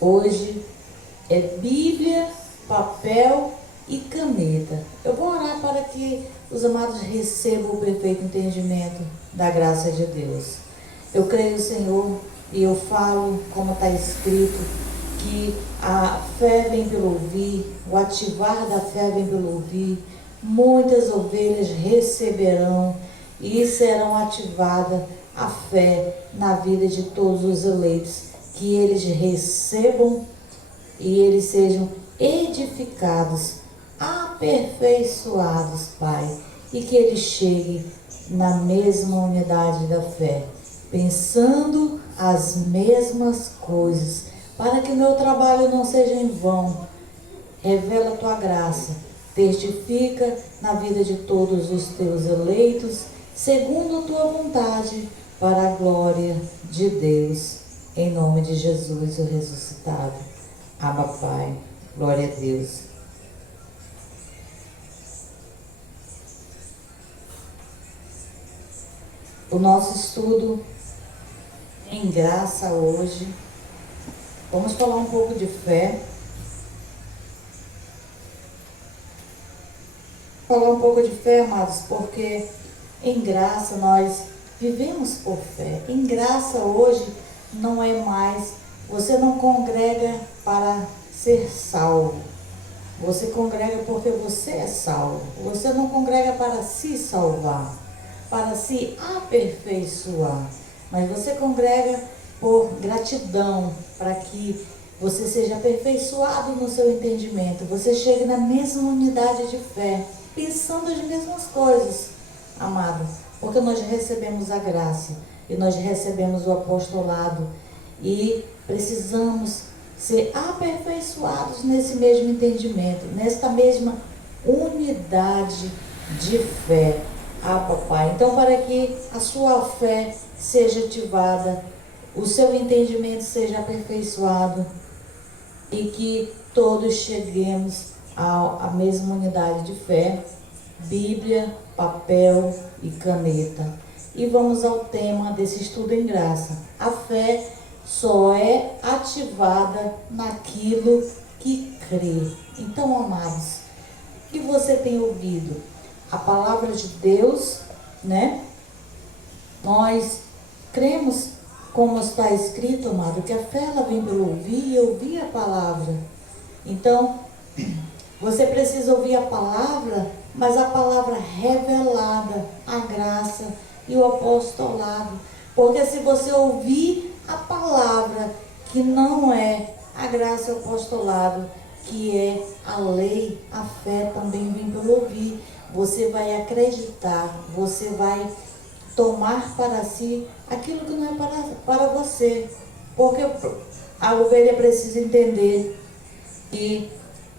Hoje é Bíblia, papel e caneta. Eu vou orar para que os amados recebam o perfeito entendimento da graça de Deus. Eu creio, Senhor, e eu falo como está escrito, que a fé vem pelo ouvir, o ativar da fé vem pelo ouvir. Muitas ovelhas receberão e serão ativada a fé na vida de todos os eleitos, que eles recebam e eles sejam edificados, aperfeiçoados, Pai, e que eles cheguem na mesma unidade da fé, pensando as mesmas coisas, para que o meu trabalho não seja em vão. Revela a tua graça, testifica na vida de todos os teus eleitos, segundo a tua vontade, para a glória de Deus, em nome de Jesus, o ressuscitado. Abba, Pai, glória a Deus. O nosso estudo em graça hoje, vamos falar um pouco de fé. Falar um pouco de fé, amados, porque em graça nós vivemos por fé. Em graça hoje não é mais, você não congrega para ser salvo. Você congrega porque você é salvo. Você não congrega para se salvar, para se aperfeiçoar. Mas você congrega por gratidão, para que você seja aperfeiçoado no seu entendimento. Você chegue na mesma unidade de fé, pensando as mesmas coisas, amados. Porque nós recebemos a graça e nós recebemos o apostolado e precisamos ser aperfeiçoados nesse mesmo entendimento, nesta mesma unidade de fé. Papai. Então, para que a sua fé seja ativada, o seu entendimento seja aperfeiçoado e que todos cheguemos à mesma unidade de fé, Bíblia, papel e caneta. E vamos ao tema desse estudo em graça. A fé só é ativada naquilo que crê. Então, amados, o que você tem ouvido? A palavra de Deus, né? Nós cremos, como está escrito, amado, que a fé ela vem pelo ouvir e ouvir a palavra. Então, você precisa ouvir a palavra, mas a palavra revelada, a graça e o apostolado. Porque se você ouvir a palavra que não é a graça e o apostolado, que é a lei, a fé também vem pelo ouvir. Você vai acreditar, você vai tomar para si aquilo que não é para você. Porque a ovelha precisa entender que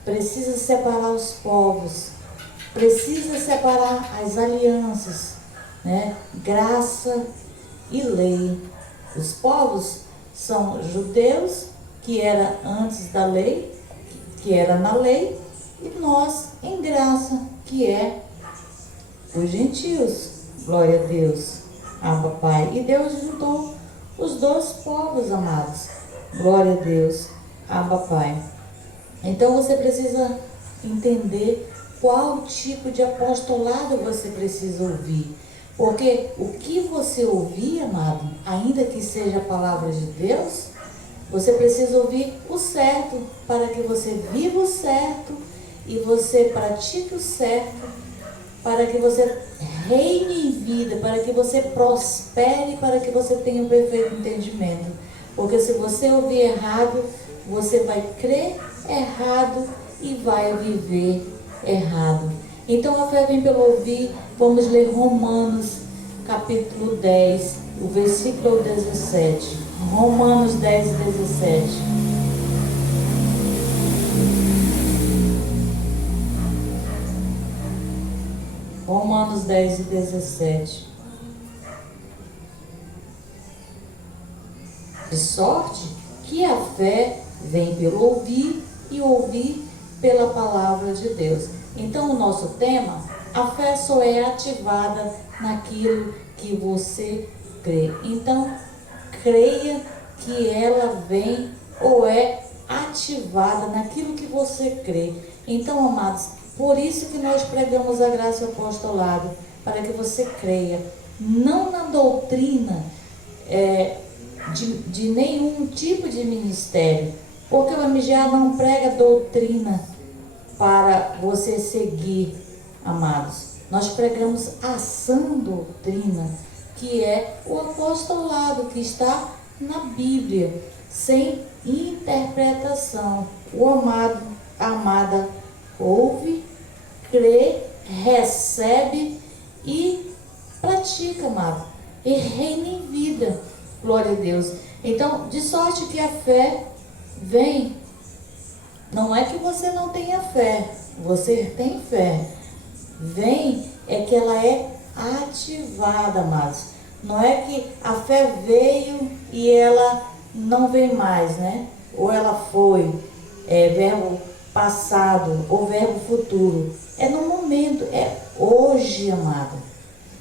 precisa separar os povos, precisa separar as alianças, né? Graça e lei. Os povos são judeus, que era antes da lei, que era na lei, e nós em graça, que é os gentios. Glória a Deus, Pai. E Deus juntou os dois povos, amados. Glória a Deus, Pai. Então você precisa entender qual tipo de apostolado você precisa ouvir. Porque o que você ouvir, amado, ainda que seja a palavra de Deus, você precisa ouvir o certo, para que você viva o certo e você pratique o certo, para que você reine em vida, para que você prospere, para que você tenha um perfeito entendimento. Porque se você ouvir errado, você vai crer errado e vai viver errado. Então a fé vem pelo ouvir. Vamos ler Romanos capítulo 10, o versículo 17. Romanos 10, 17. Romanos 10 e 17. De sorte que a fé vem pelo ouvir e ouvir pela palavra de Deus. Então, o nosso tema, a fé só é ativada naquilo que você crê. Então, creia que ela vem ou é ativada naquilo que você crê. Então, amados, por isso que nós pregamos a graça e o apostolado, para que você creia, não na doutrina de nenhum tipo de ministério, porque o MGA não prega doutrina para você seguir, amados. Nós pregamos a sã doutrina, que é o apostolado que está na Bíblia, sem interpretação. O amado, a amada, ouve, crê, recebe e pratica, amado, e reina em vida. Glória a Deus. Então, de sorte que a fé vem. Não é que você não tenha fé, você tem fé. Vem é que ela é ativada, amados. Não é que a fé veio e ela não vem mais, né? Ou ela foi, verbo passado ou verbo futuro. É no momento, é hoje, amado.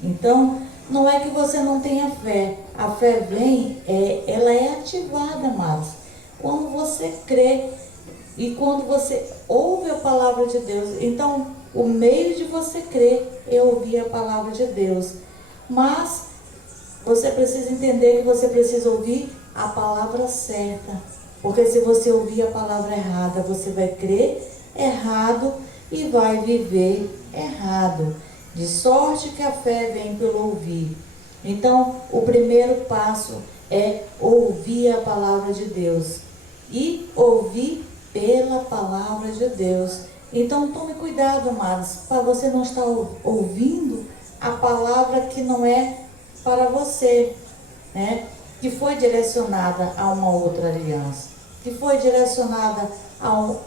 Então, não é que você não tenha fé. A fé vem, ela é ativada, amados. Quando você crê e quando você ouve a palavra de Deus. Então, o meio de você crer é ouvir a palavra de Deus. Mas você precisa entender que você precisa ouvir a palavra certa. Porque se você ouvir a palavra errada, você vai crer errado e vai viver errado. De sorte que a fé vem pelo ouvir. Então, o primeiro passo é ouvir a palavra de Deus. E ouvir pela palavra de Deus. Então, tome cuidado, amados, para você não estar ouvindo a palavra que não é para você, né? Que foi direcionada a uma outra aliança, que foi direcionada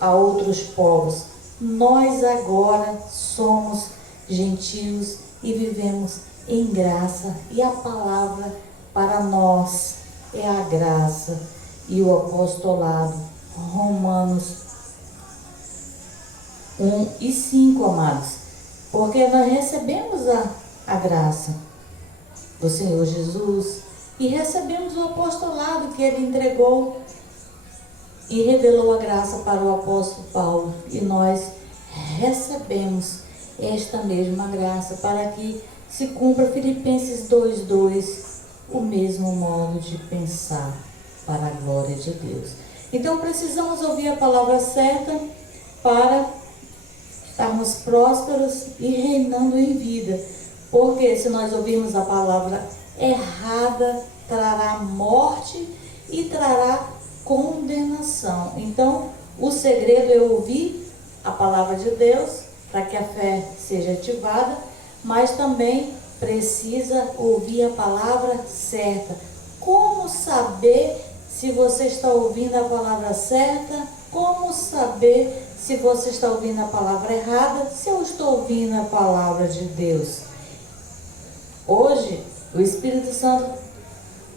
a outros povos. Nós agora somos gentios e vivemos em graça, e a palavra para nós é a graça e o apostolado. Romanos 1:5, amados. Porque nós recebemos a graça do Senhor Jesus e recebemos o apostolado que Ele entregou e revelou a graça para o apóstolo Paulo. E nós recebemos esta mesma graça para que se cumpra Filipenses 2:2, o mesmo modo de pensar para a glória de Deus. Então precisamos ouvir a palavra certa para estarmos prósperos e reinando em vida. Porque se nós ouvirmos a palavra errada, trará morte e trará condenação. Então, o segredo é ouvir a palavra de Deus para que a fé seja ativada, mas também precisa ouvir a palavra certa. Como saber se você está ouvindo a palavra certa? Como saber se você está ouvindo a palavra errada? Se eu estou ouvindo a palavra de Deus. Hoje, o Espírito Santo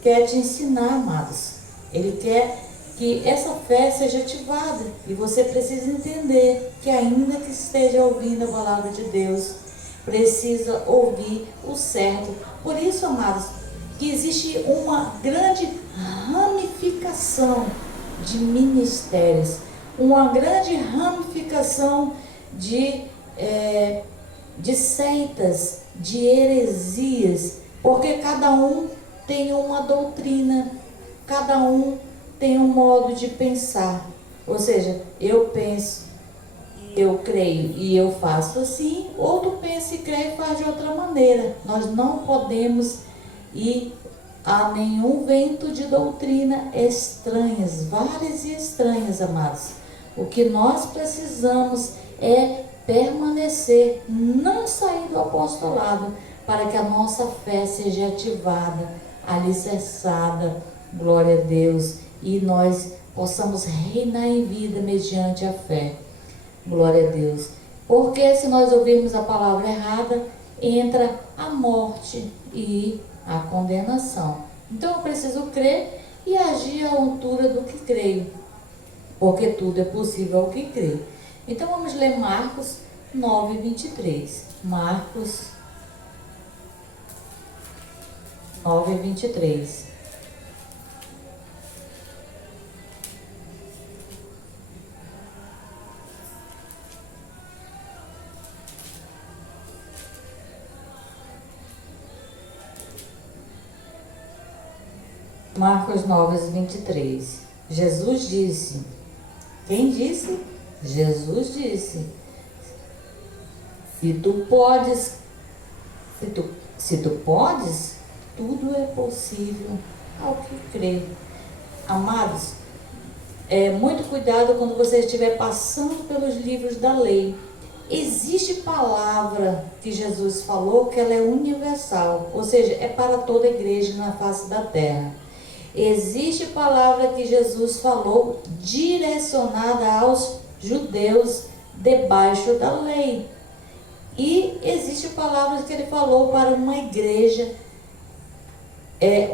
quer te ensinar, amados. Ele quer que essa fé seja ativada. E você precisa entender que ainda que esteja ouvindo a palavra de Deus, precisa ouvir o certo. Por isso, amados, que existe uma grande ramificação de ministérios, uma grande ramificação de seitas, de heresias, porque cada um tem uma doutrina, cada um tem um modo de pensar. Ou seja, eu penso, eu creio e eu faço assim, outro pensa e crê e faz de outra maneira. Nós não podemos ir a nenhum vento de doutrina estranhas, várias e estranhas, amados. O que nós precisamos é permanecer, não sair do apostolado, para que a nossa fé seja ativada, alicerçada, glória a Deus, e nós possamos reinar em vida mediante a fé, glória a Deus. Porque se nós ouvirmos a palavra errada, entra a morte e a condenação. Então eu preciso crer e agir à altura do que creio, porque tudo é possível ao que crê. Então vamos ler Marcos 9:23. Marcos 9:23. Marcos 9:23. Jesus disse. Quem disse? Jesus disse. Se tu podes, tudo é possível ao que crê. Amados, muito cuidado quando você estiver passando pelos livros da lei. Existe palavra que Jesus falou que ela é universal, ou seja, é para toda a igreja na face da terra. Existe palavra que Jesus falou direcionada aos judeus debaixo da lei. E existe palavras que ele falou para uma igreja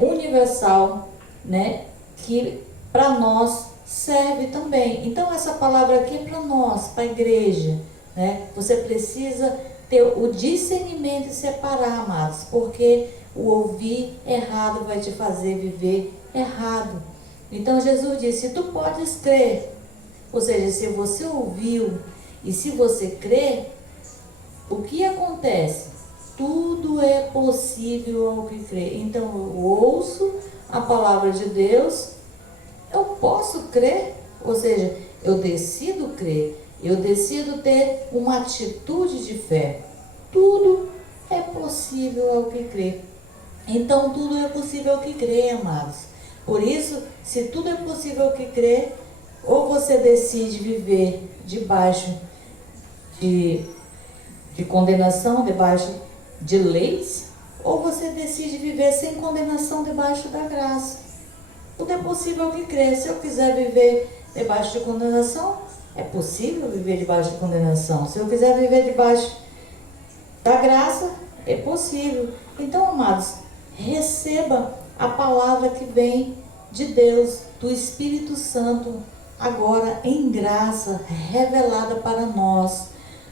universal, né, que para nós serve também. Então essa palavra aqui é para nós, para a igreja, né? Você precisa ter o discernimento e separar, amados, porque o ouvir errado vai te fazer viver errado. Então Jesus disse, tu podes crer, ou seja, se você ouviu e se você crê, o que acontece? Tudo é possível ao que crê. Então eu ouço a palavra de Deus, eu posso crer, ou seja, eu decido crer, eu decido ter uma atitude de fé. Tudo é possível ao que crê. Então tudo é possível ao que crê, amados. Por isso, se tudo é possível ao que crê, ou você decide viver debaixo de condenação, debaixo de leis, ou você decide viver sem condenação debaixo da graça. Tudo é possível ao que crê. Se eu quiser viver debaixo de condenação, é possível viver debaixo de condenação. Se eu quiser viver debaixo da graça, é possível. Então, amados, receba a palavra que vem de Deus, do Espírito Santo, agora em graça, revelada para nós,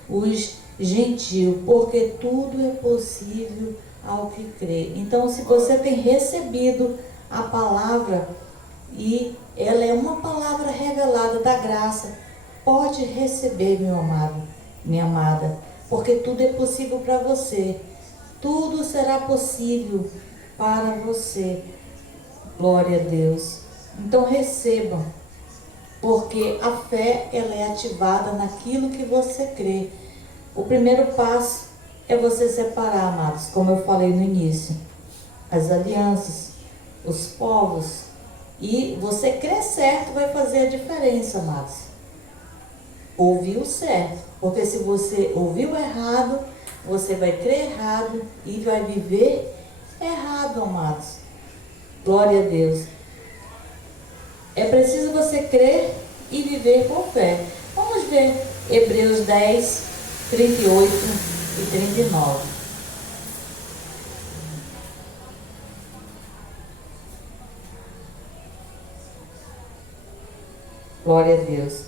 os gentios, porque tudo é possível ao que crê. Então, se você tem recebido a palavra e ela é uma palavra revelada da graça, pode receber, meu amado, minha amada, porque tudo é possível para você. Tudo será possível para você. Glória a Deus. Então recebam, porque a fé ela é ativada naquilo que você crê. O primeiro passo é você separar, amados, como eu falei no início, as alianças, os povos, e você crer certo vai fazer a diferença, amados. Ouviu certo, porque se você ouviu errado, você vai crer errado e vai viver errado, amados. Glória a Deus. É preciso você crer e viver por fé. Vamos ver Hebreus 10, 38 e 39. Glória a Deus.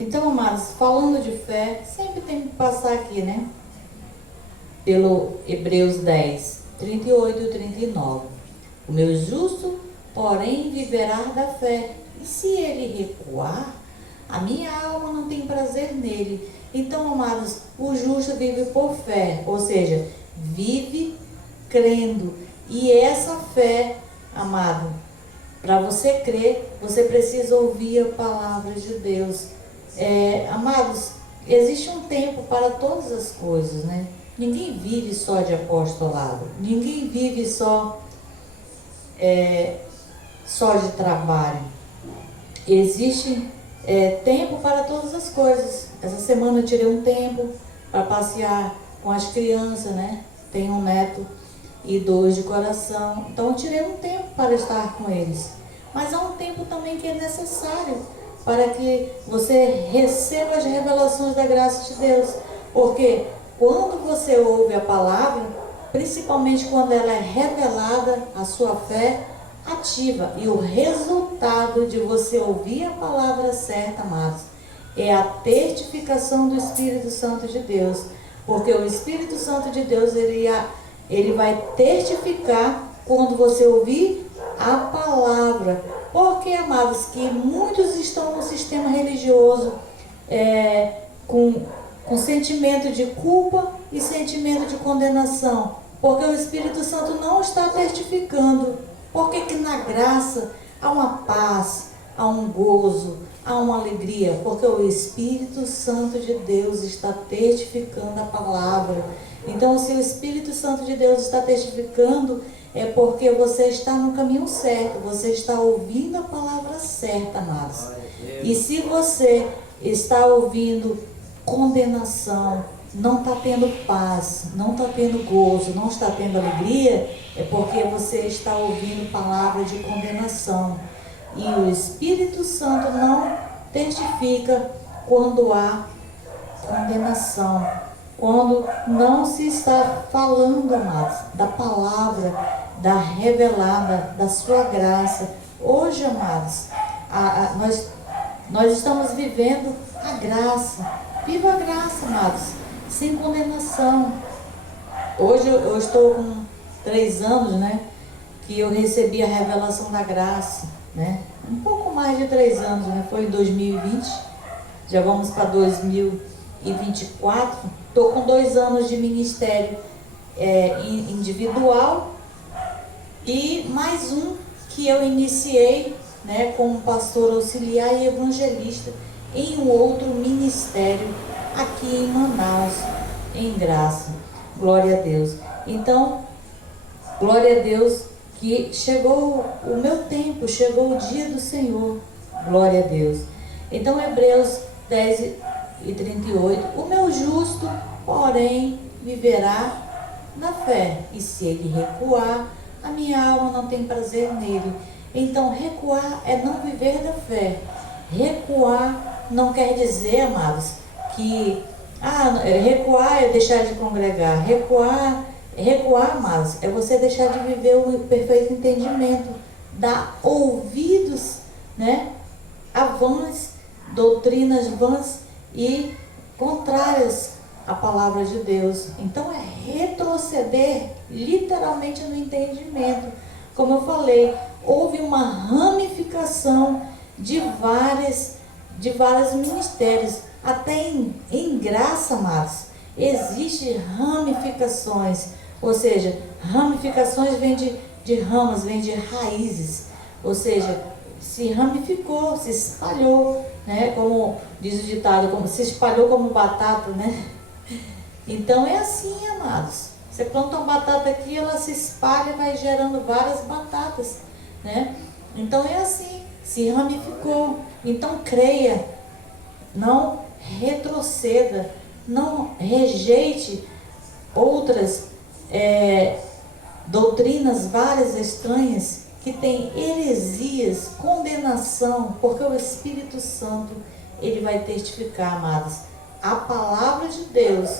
Então, amados, falando de fé, sempre tem que passar aqui, né? Pelo Hebreus 10, 38 e 39. O meu justo, porém, viverá da fé. E se ele recuar, a minha alma não tem prazer nele. Então, amados, o justo vive por fé, ou seja, vive crendo. E essa fé, amado, para você crer, você precisa ouvir a palavra de Deus. Amados, existe um tempo para todas as coisas, né? Ninguém vive só de apostolado, ninguém vive só de trabalho. Existe tempo para todas as coisas. Essa semana eu tirei um tempo para passear com as crianças, né? Tenho um neto e 2 de coração, então eu tirei um tempo para estar com eles. Mas há um tempo também que é necessário para que você receba as revelações da graça de Deus. Porque quando você ouve a palavra, principalmente quando ela é revelada, a sua fé ativa. E o resultado de você ouvir a palavra certa, amados, é a testificação do Espírito Santo de Deus. Porque o Espírito Santo de Deus, ele vai testificar quando você ouvir a palavra. Porque, amados, que muitos estão no sistema religioso com sentimento de culpa e sentimento de condenação, porque o Espírito Santo não está testificando. Por que que na graça há uma paz, há um gozo, há uma alegria? Porque o Espírito Santo de Deus está testificando a palavra. Então, se o Espírito Santo de Deus está testificando, é porque você está no caminho certo, você está ouvindo a palavra certa, amados. E se você está ouvindo condenação, não está tendo paz, não está tendo gozo, não está tendo alegria, é porque você está ouvindo palavra de condenação. E o Espírito Santo não testifica quando há condenação, quando não se está falando, amados, da palavra, da revelada, da sua graça. Hoje, amados, nós estamos vivendo a graça. Viva a graça, amados, sem condenação. Hoje eu estou com 3 anos, né, que eu recebi a revelação da graça, né? Um pouco mais de 3 anos, né? Foi em 2020, já vamos para 2024. Estou com 2 anos de ministério individual e mais um que eu iniciei, né, como pastor auxiliar e evangelista em um outro ministério aqui em Manaus, em Graça. Glória a Deus. Então, glória a Deus que chegou o meu tempo, chegou o dia do Senhor. Glória a Deus. Então, Hebreus 10:38, o meu justo, porém, viverá na fé, e se ele recuar, a minha alma não tem prazer nele. Então, recuar é não viver da fé. Recuar não quer dizer, amados, que recuar é deixar de congregar. Recuar, amados, é você deixar de viver o perfeito entendimento, dar ouvidos, né, a vãs, doutrinas vãs e contrárias à palavra de Deus. Então é retroceder literalmente no entendimento. Como eu falei, houve uma ramificação de vários ministérios. Até em graça, amados, existem ramificações. Ou seja, ramificações vêm de ramas, vêm de raízes. Ou seja, se ramificou, se espalhou, né? Como diz o ditado, como se espalhou como batata, né? Então é assim, amados. Você planta uma batata aqui, ela se espalha e vai gerando várias batatas, né? Então é assim, se ramificou. Então creia, não retroceda, não rejeite outras doutrinas várias estranhas que têm heresias, condenação, porque o Espírito Santo, ele vai testificar, amados, a palavra de Deus.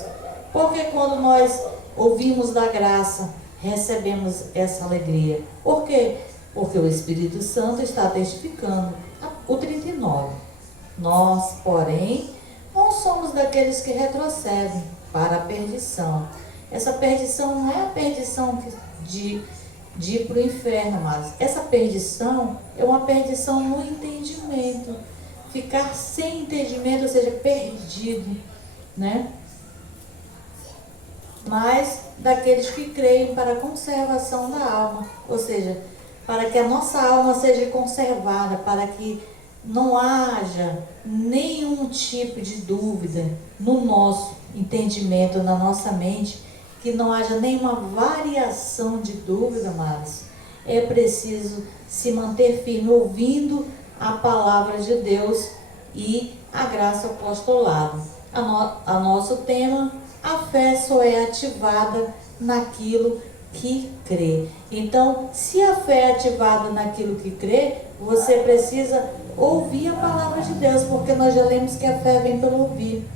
Porque quando nós ouvimos da graça, recebemos essa alegria. Por quê? Porque o Espírito Santo está testificando. O 39. Nós, porém, não somos daqueles que retrocedem para a perdição. Essa perdição não é a perdição de ir para o inferno, mas essa perdição é uma perdição no entendimento. Ficar sem entendimento, ou seja, perdido, né? Mas daqueles que creem para a conservação da alma, ou seja, para que a nossa alma seja conservada, para que não haja nenhum tipo de dúvida no nosso entendimento, na nossa mente, que não haja nenhuma variação de dúvida, mas é preciso se manter firme ouvindo a palavra de Deus e a graça apostolada. A nosso tema, a fé só é ativada naquilo que crê. Então, se a fé é ativada naquilo que crê, você precisa ouvir a palavra de Deus, porque nós já lemos que a fé vem pelo ouvir,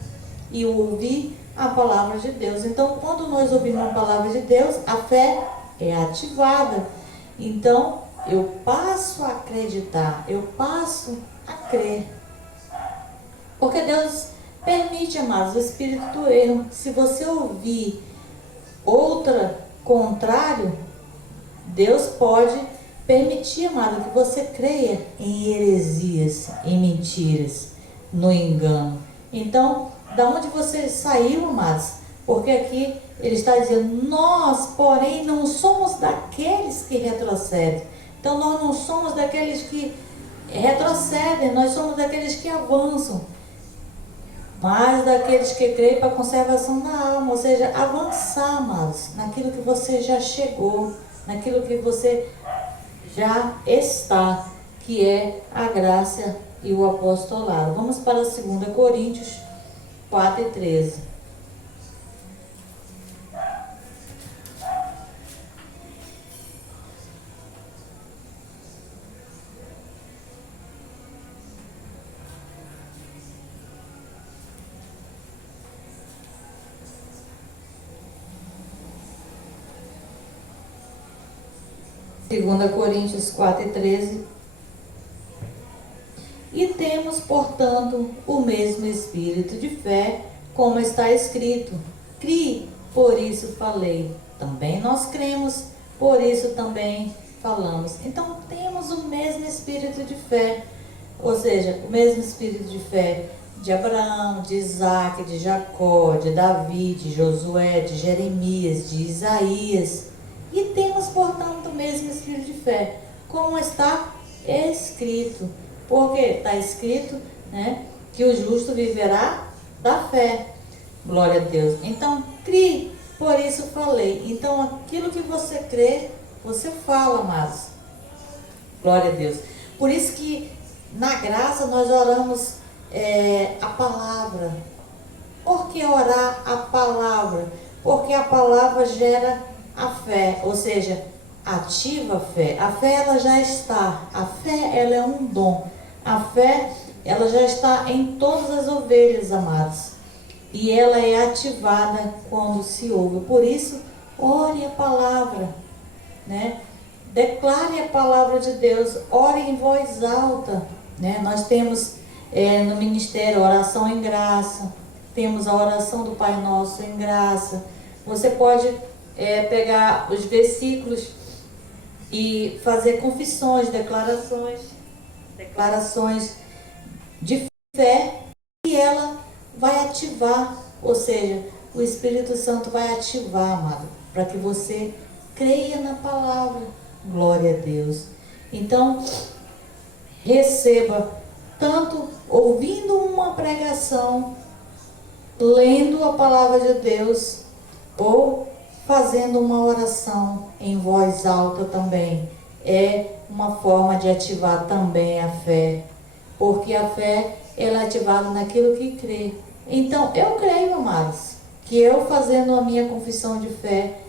e o ouvir a palavra de Deus. Então, quando nós ouvimos a palavra de Deus, a fé é ativada. Então, eu passo a acreditar, eu passo a crer. Porque Deus permite, amados, o espírito do erro. Se você ouvir outra contrário, Deus pode permitir, amado, que você creia em heresias, em mentiras, no engano. Então, da onde você saiu, amados? Porque aqui ele está dizendo, nós, porém, não somos daqueles que retrocedem Então nós não somos daqueles que retrocedem, nós somos daqueles que avançam, mas daqueles que creem para a conservação da alma, ou seja, avançar, amados, naquilo que você já chegou, naquilo que você já está, que é a graça e o apostolado. Vamos para 2 Coríntios 4:13. Segunda Coríntios 4:13. E temos, portanto, o mesmo espírito de fé, como está escrito: Crie, por isso falei. Também nós cremos, por isso também falamos. Então temos o mesmo espírito de fé, ou seja, o mesmo espírito de fé de Abraão, de Isaac, de Jacó, de Davi, de Josué, de Jeremias, de Isaías. E temos, portanto, o mesmo espírito de fé, como está escrito. Porque está escrito, né, que o justo viverá da fé. Glória a Deus. Então, crie, por isso falei. Então, aquilo que você crê, você fala, amados. Glória a Deus. Por isso que na graça nós oramos a palavra. Por que orar a palavra? Porque a palavra gera a fé, ou seja, ativa a fé. A fé ela já está. A fé ela é um dom. A fé ela já está em todas as ovelhas, amados. E ela é ativada quando se ouve. Por isso, ore a palavra, né? Declare a palavra de Deus. Ore em voz alta, né? Nós temos no ministério oração em graça. Temos a oração do Pai Nosso em graça. Você pode pegar os versículos e fazer confissões, declarações de fé, e ela vai ativar, ou seja, o Espírito Santo vai ativar, amado, para que você creia na palavra. Glória a Deus. Então, receba, tanto ouvindo uma pregação, lendo a palavra de Deus, ou fazendo uma oração em voz alta também. É uma forma de ativar também a fé, porque a fé ela é ativada naquilo que crê. Então, eu creio, amados, que eu fazendo a minha confissão de fé,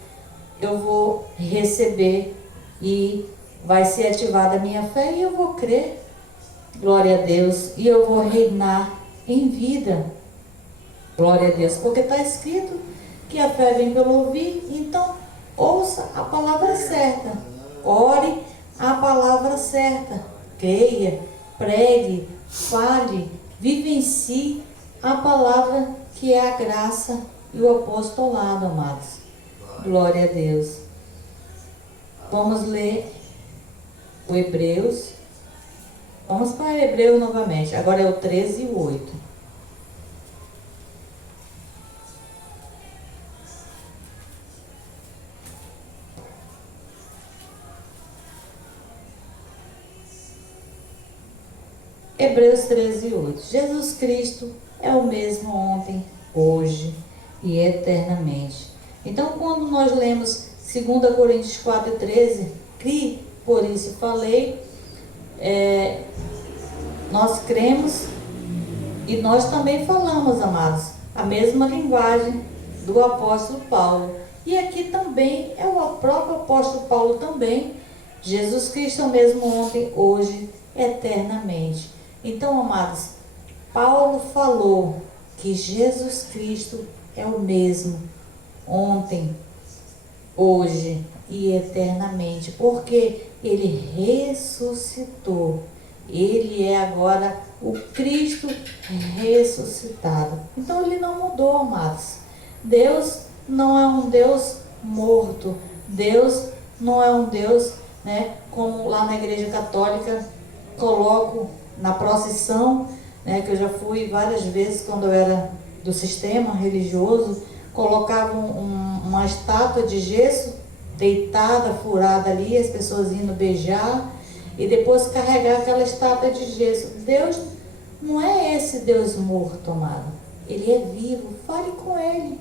eu vou receber e vai ser ativada a minha fé e eu vou crer. Glória a Deus. E eu vou reinar em vida. Glória a Deus. Porque está escrito que a fé vem pelo ouvir. Então, ouça a palavra certa. Ore a palavra certa. Creia, pregue, fale, vivencie a palavra que é a graça e o apostolado, amados. Glória a Deus. Vamos ler o Hebreus. Vamos para Hebreus novamente. Agora é o 13 e o 8. Hebreus 13 e 8. Jesus Cristo é o mesmo ontem, hoje e eternamente. Então, quando nós lemos 2 Coríntios 4:13, crie, por isso falei, nós cremos e nós também falamos, amados, a mesma linguagem do apóstolo Paulo. E aqui também é o próprio apóstolo Paulo também. Jesus Cristo é o mesmo ontem, hoje, eternamente. Então, amados, Paulo falou que Jesus Cristo é o mesmo ontem, hoje e eternamente, porque ele ressuscitou. Ele é agora o Cristo ressuscitado. Então ele não mudou, amados. Deus não é um Deus morto. Deus não é um Deus, né, como lá na Igreja Católica colocam na procissão, né, que eu já fui várias vezes quando eu era do sistema religioso, colocavam uma estátua de gesso deitada, furada ali, as pessoas indo beijar e depois carregar aquela estátua de gesso. Deus não é esse Deus morto, amado. Ele é vivo. Fale com Ele.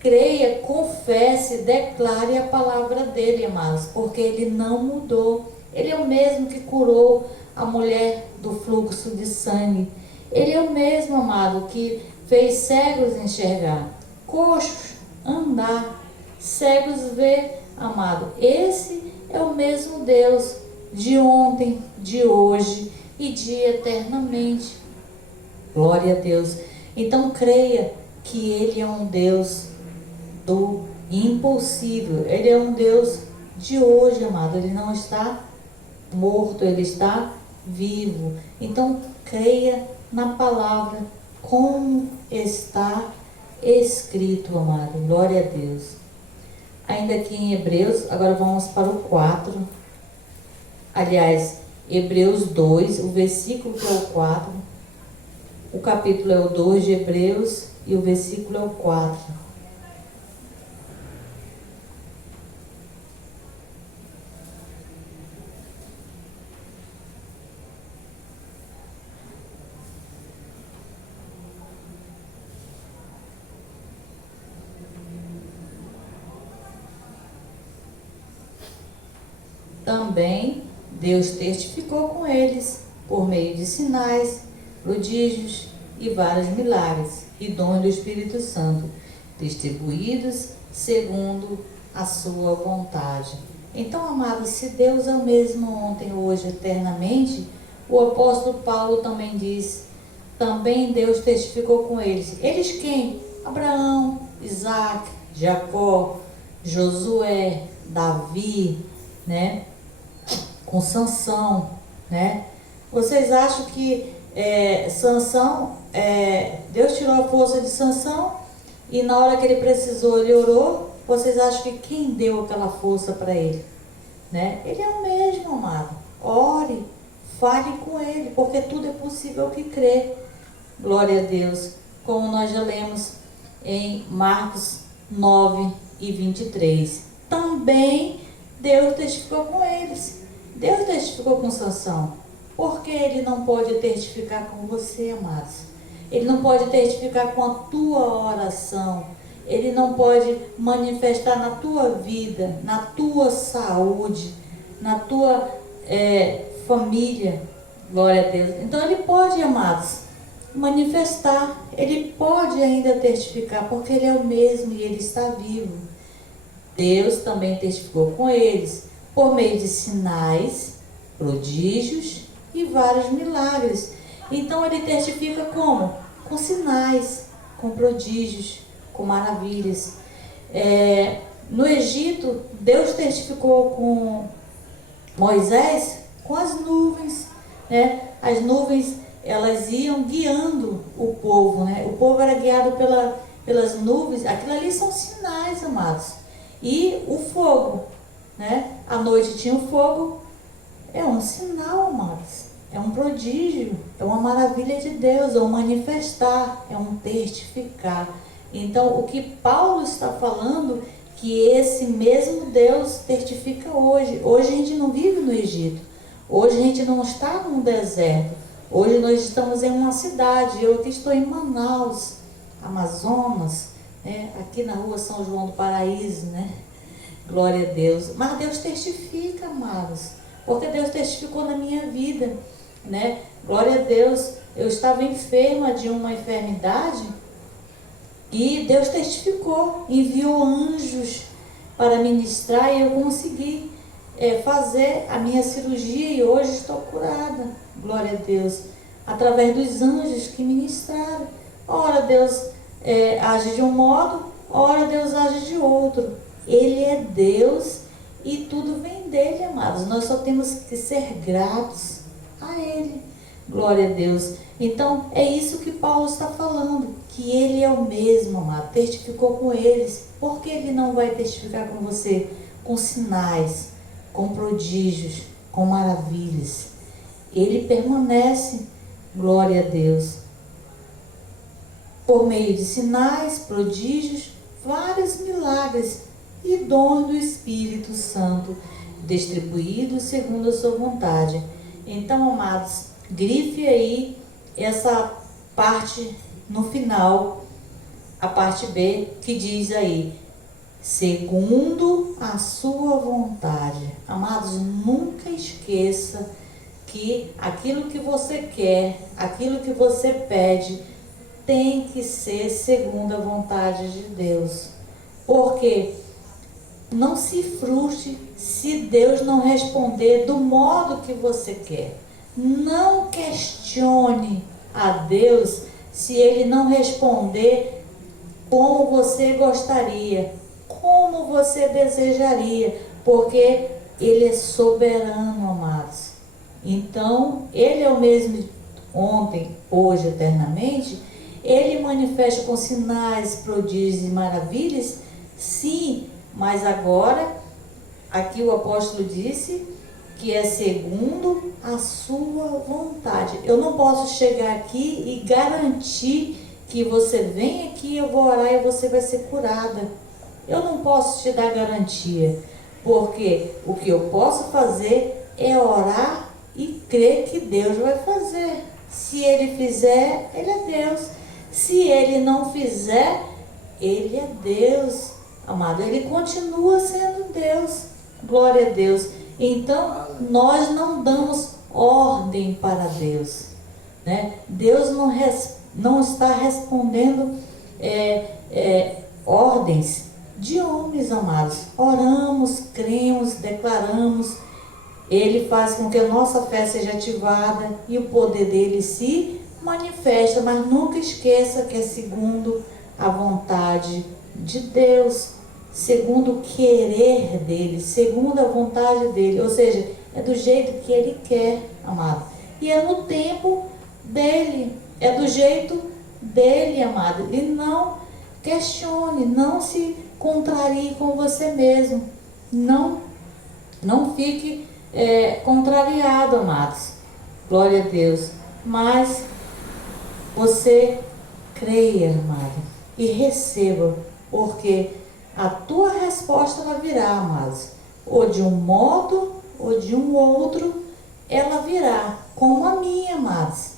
Creia, confesse, declare a palavra dele, amados, porque Ele não mudou. Ele é o mesmo que curou a mulher do fluxo de sangue. Ele é o mesmo, amado, que fez cegos enxergar, coxos andar, cegos ver, amado. Esse é o mesmo Deus de ontem, de hoje e de eternamente. Glória a Deus. Então creia que Ele é um Deus do impossível. Ele é um Deus de hoje, amado. Ele não está morto, Ele está vivo. Então creia na palavra como está escrito, amado. Glória a Deus. Ainda aqui em Hebreus, agora vamos para o 4. Aliás, Hebreus 2, o versículo que é o 4. O capítulo é o 2 de Hebreus e o versículo é o 4. Também Deus testificou com eles por meio de sinais, prodígios e vários milagres e dons do Espírito Santo, distribuídos segundo a sua vontade. Então, amados, se Deus é o mesmo ontem, hoje, eternamente, o apóstolo Paulo também diz, também Deus testificou com eles. Eles quem? Abraão, Isaac, Jacó, Josué, Davi, né? Com Sansão, né? Vocês acham que Sansão, Deus tirou a força de Sansão e na hora que ele precisou, ele orou? Vocês acham que quem deu aquela força para ele? Né? Ele é o mesmo, amado. Ore, fale com ele, porque tudo é possível que crê. Glória a Deus. Como nós já lemos em Marcos 9 e 23. Também Deus testificou com eles. Deus testificou com Sansão. Por que ele não pode testificar com você, amados? Ele não pode testificar com a tua oração. Ele não pode manifestar na tua vida, na tua saúde, na tua família. Glória a Deus. Então ele pode, amados, manifestar. Ele pode ainda testificar, porque ele é o mesmo e ele está vivo. Deus também testificou com eles por meio de sinais, prodígios e vários milagres. Então ele testifica como? Com sinais, com prodígios, com maravilhas. No Egito, Deus testificou com Moisés com as nuvens, né? As nuvens, elas iam guiando o povo, né? O povo era guiado pelas nuvens. Aquilo ali são sinais, amados. E o fogo, né? À noite tinha o fogo. É um sinal, amados. É um prodígio, é uma maravilha de Deus, é um manifestar, é um testificar. Então, o que Paulo está falando, que esse mesmo Deus testifica hoje. Hoje a gente não vive no Egito. Hoje a gente não está num deserto. Hoje nós estamos em uma cidade. Eu aqui estou em Manaus, Amazonas, né? Aqui na rua São João do Paraíso, né? Glória a Deus. Mas Deus testifica, amados. Porque Deus testificou na minha vida, né? Glória a Deus. Eu estava enferma de uma enfermidade e Deus testificou, enviou anjos para ministrar e eu consegui fazer a minha cirurgia e hoje estou curada. Glória a Deus. Através dos anjos que ministraram. Ora Deus age de um modo, ora Deus age de outro. Ele é Deus e tudo vem dele, amados. Nós só temos que ser gratos a Ele. Glória a Deus. Então, é isso que Paulo está falando, que Ele é o mesmo, amado. Testificou com eles. Por que Ele não vai testificar com você? Com sinais, com prodígios, com maravilhas. Ele permanece. Glória a Deus. Por meio de sinais, prodígios, vários milagres e dons do Espírito Santo, distribuídos segundo a sua vontade. Então, amados, grife aí essa parte no final, a parte B, que diz aí, segundo a sua vontade. Amados, nunca esqueça que aquilo que você quer, aquilo que você pede, tem que ser segundo a vontade de Deus. Porque não se frustre se Deus não responder do modo que você quer. Não questione a Deus se Ele não responder como você gostaria, como você desejaria, porque Ele é soberano, amados. Então, Ele é o mesmo ontem, hoje, eternamente. Ele manifesta com sinais, prodígios e maravilhas, sim, mas agora, aqui o apóstolo disse que é segundo a sua vontade. Eu não posso chegar aqui e garantir que você vem aqui, eu vou orar e você vai ser curada. Eu não posso te dar garantia, porque o que eu posso fazer é orar e crer que Deus vai fazer. Se Ele fizer, Ele é Deus. Se Ele não fizer, Ele é Deus, amado. Ele continua sendo Deus. Glória a Deus. Então, nós não damos ordem para Deus, né? Deus não está respondendo ordens de homens, amados. Oramos, cremos, declaramos. Ele faz com que a nossa fé seja ativada e o poder dele se manifesta, mas nunca esqueça que é segundo a vontade de Deus, segundo o querer dele, segundo a vontade dele, ou seja, é do jeito que ele quer, amado. E é no tempo dele, é do jeito dele, amado. E não questione, não se contrarie com você mesmo, não fique contrariado, amados. Glória a Deus. Mas você creia, amado, e receba, porque a tua resposta ela virá, amados. Ou de um modo, ou de um outro, ela virá, como a minha, amados.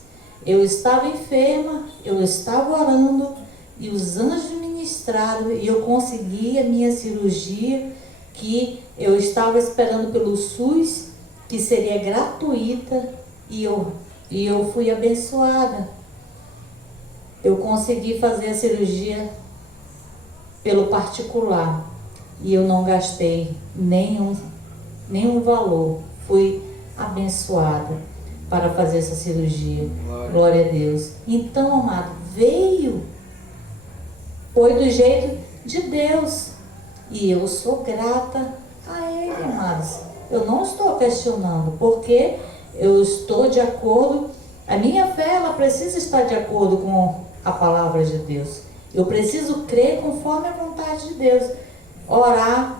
Eu estava enferma, eu estava orando, e os anjos ministraram, e eu consegui a minha cirurgia, que eu estava esperando pelo SUS, que seria gratuita, e eu fui abençoada. Eu consegui fazer a cirurgia pelo particular, e eu não gastei nenhum valor. Fui abençoada para fazer essa cirurgia. Glória a Deus. Então, amado, foi do jeito de Deus. E eu sou grata a Ele, amados. Eu não estou questionando, porque eu estou de acordo. A minha fé, ela precisa estar de acordo com a palavra de Deus. Eu preciso crer conforme a vontade de Deus. Orar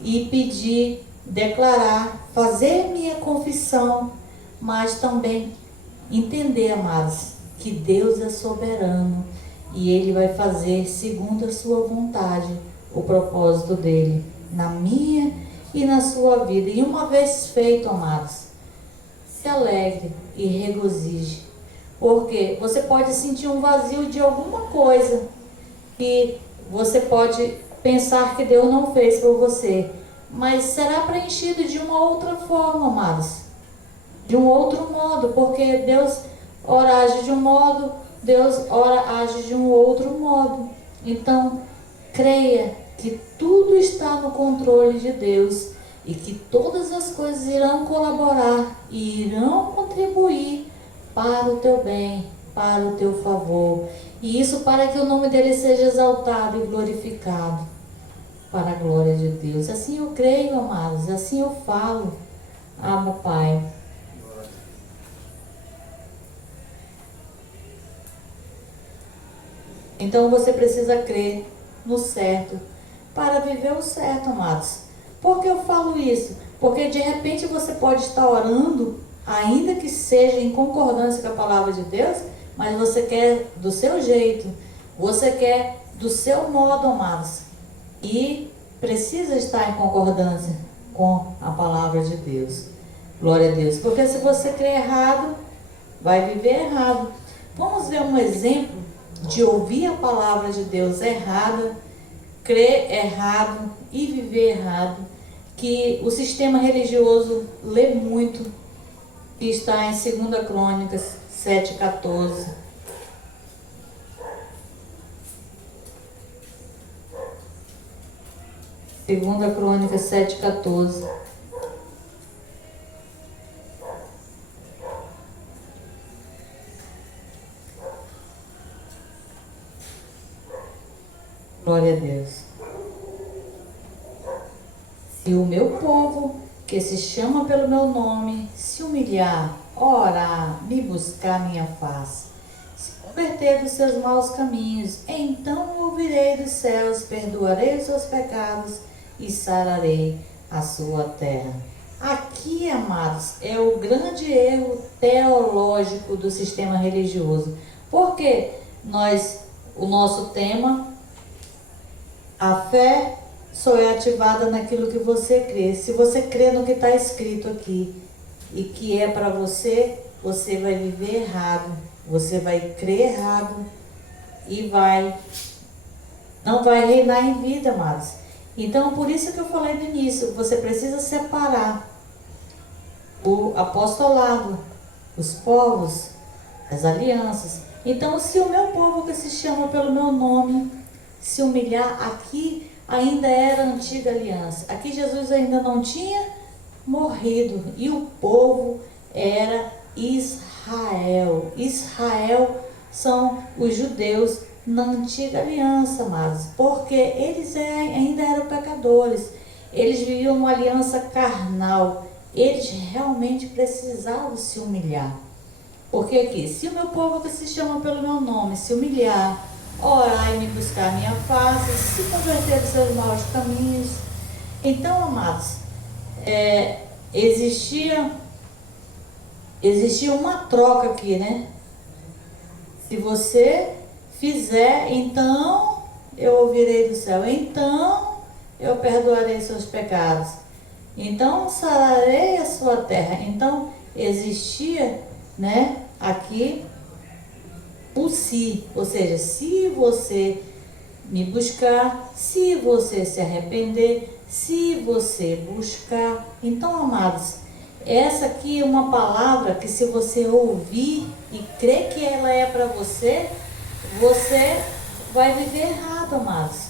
e pedir, declarar, fazer minha confissão, mas também entender, amados, que Deus é soberano e Ele vai fazer segundo a sua vontade o propósito dele na minha e na sua vida. E uma vez feito, amados, se alegre e regozije, porque você pode sentir um vazio de alguma coisa que você pode pensar que Deus não fez por você, mas será preenchido de uma outra forma, amados, de um outro modo, porque Deus ora age de um modo, Deus ora age de um outro modo. Então, creia que tudo está no controle de Deus e que todas as coisas irão colaborar e irão contribuir para o teu bem, para o teu favor. E isso para que o nome dele seja exaltado e glorificado para a glória de Deus. Assim eu creio, amados, assim eu falo. Amo, Pai. Então você precisa crer no certo para viver o certo, amados. Por que eu falo isso? Porque de repente você pode estar orando, ainda que seja em concordância com a palavra de Deus, mas você quer do seu jeito, você quer do seu modo, amados. E precisa estar em concordância com a palavra de Deus. Glória a Deus. Porque se você crer errado, vai viver errado. Vamos ver um exemplo de ouvir a palavra de Deus errada, crer errado e viver errado, que o sistema religioso lê muito, que está em 2 Crônicas 7,14. Segunda Crônicas 7,14. Glória a Deus. Se o meu povo, que se chama pelo meu nome, se humilhar, orar, me buscar minha face, se converter dos seus maus caminhos, então ouvirei dos céus, perdoarei os seus pecados e sararei a sua terra. Aqui, amados, é o grande erro teológico do sistema religioso. Porque o nosso tema, a fé só é ativada naquilo que você crê. Se você crê no que está escrito aqui e que é para você, você vai viver errado, você vai crer errado e não vai reinar em vida, amados. Então, por isso que eu falei no início, você precisa separar o apostolado, os povos, as alianças. Então, se o meu povo que se chama pelo meu nome se humilhar, aqui ainda era a antiga aliança. Aqui Jesus ainda não tinha morrido e o povo era Israel. Israel são os judeus na antiga aliança, amados, porque eles ainda eram pecadores. Eles viviam uma aliança carnal. Eles realmente precisavam se humilhar. Porque aqui, se o meu povo que se chama pelo meu nome se humilhar, orar e me buscar a minha face, se converter dos seus maus caminhos. Então, amados, existia uma troca aqui, né? Se você fizer, então eu ouvirei do céu, então eu perdoarei seus pecados, então sararei a sua terra. Então existia, né, aqui o si, ou seja, se você me buscar, se você se arrepender, se você buscar. Então, amados, essa aqui é uma palavra que, se você ouvir e crer que ela é para você, você vai viver errado, amados.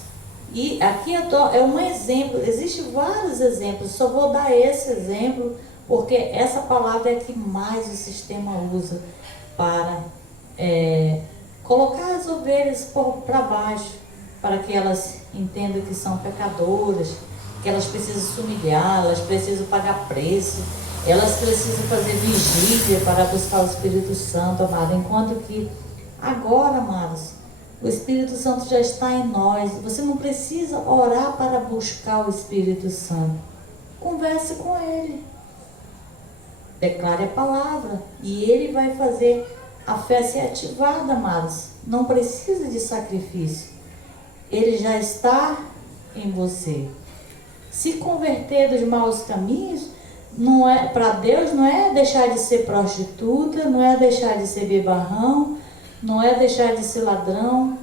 E aqui é um exemplo, existem vários exemplos, só vou dar esse exemplo, porque essa palavra é a que mais o sistema usa para colocar as ovelhas para baixo, para que elas entendam que são pecadoras, que elas precisam se humilhar, elas precisam pagar preço, elas precisam fazer vigília para buscar o Espírito Santo, amado. Enquanto que agora, amados, o Espírito Santo já está em nós. Você não precisa orar para buscar o Espírito Santo. Converse com Ele. Declare a palavra e Ele vai fazer a fé ser ativada, amados. Não precisa de sacrifício. Ele já está em você. Se converter dos maus caminhos, não é, para Deus, não é deixar de ser prostituta, não é deixar de ser bebarrão, não é deixar de ser ladrão,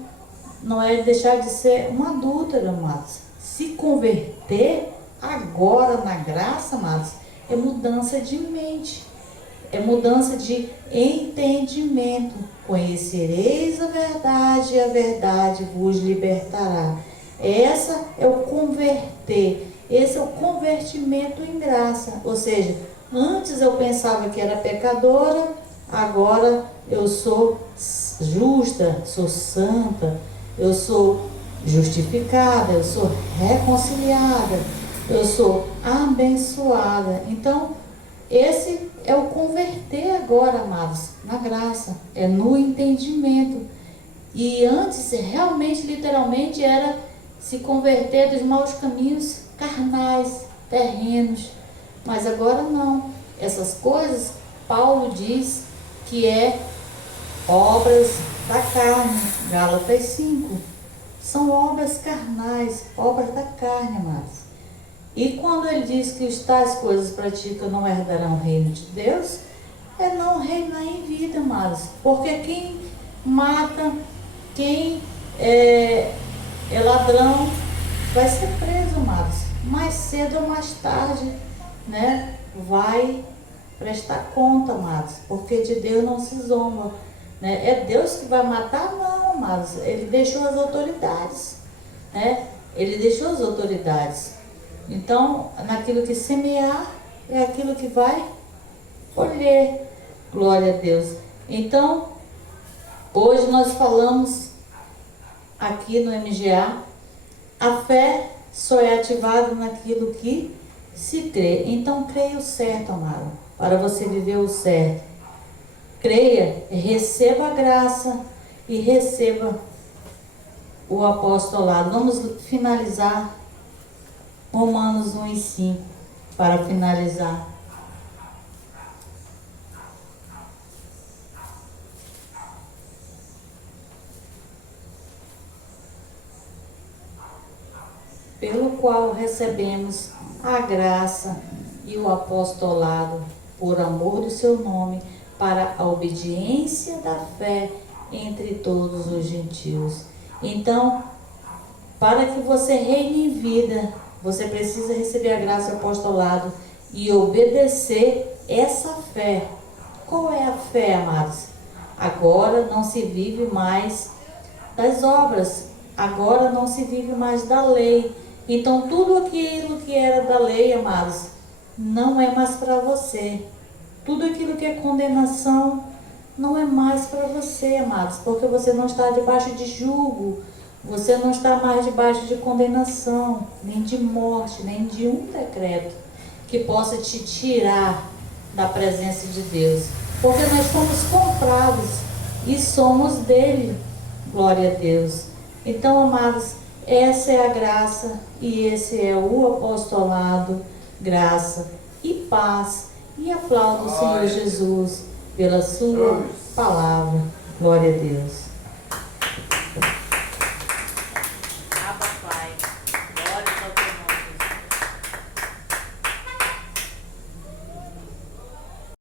não é deixar de ser uma adúltera, amados. Se converter agora na graça, amados, é mudança de mente, é mudança de entendimento. Conhecereis a verdade e a verdade vos libertará. Essa é o converter. Esse é o convertimento em graça. Ou seja, antes eu pensava que era pecadora, agora eu sou justa, sou santa, eu sou justificada, eu sou reconciliada, eu sou abençoada. Então, esse é o converter agora, amados, na graça, é no entendimento. E antes, realmente, literalmente, era se converter dos maus caminhos carnais, terrenos. Mas agora não. Essas coisas, Paulo diz que é obras da carne, Gálatas 5. são obras carnais, obras da carne, amados. E quando ele diz que os tais coisas praticam não herdarão o reino de Deus, é não reinar em vida, amados. Porque quem mata, quem é ladrão, vai ser preso, amados. Mais cedo ou mais tarde, né? Vai prestar conta, amados. Porque de Deus não se zomba, né? É Deus que vai matar? Não, amados. Ele deixou as autoridades, né? Ele deixou as autoridades. Então, naquilo que semear, é aquilo que vai colher. Glória a Deus. Então, hoje nós falamos aqui no MGA, a fé só é ativada naquilo que se crê. Então, creia o certo, amado, para você viver o certo. Creia, receba a graça e receba o apostolado. Vamos finalizar Romanos 1:5 para finalizar. Pelo qual recebemos a graça e o apostolado por amor do seu nome, para a obediência da fé entre todos os gentios. Então, para que você reine em vida, você precisa receber a graça e o apostolado e obedecer essa fé. Qual é a fé, amados? Agora não se vive mais das obras, agora não se vive mais da lei. Então tudo aquilo que era da lei, amados, não é mais para você. Tudo aquilo que é condenação não é mais para você, amados, porque você não está debaixo de julgo, você não está mais debaixo de condenação, nem de morte, nem de um decreto que possa te tirar da presença de Deus, porque nós fomos comprados e somos dele. Glória a Deus. Então, amados, essa é a graça e esse é o apostolado, graça e paz. E aplaudo o Senhor Jesus pela sua palavra. Glória a Deus.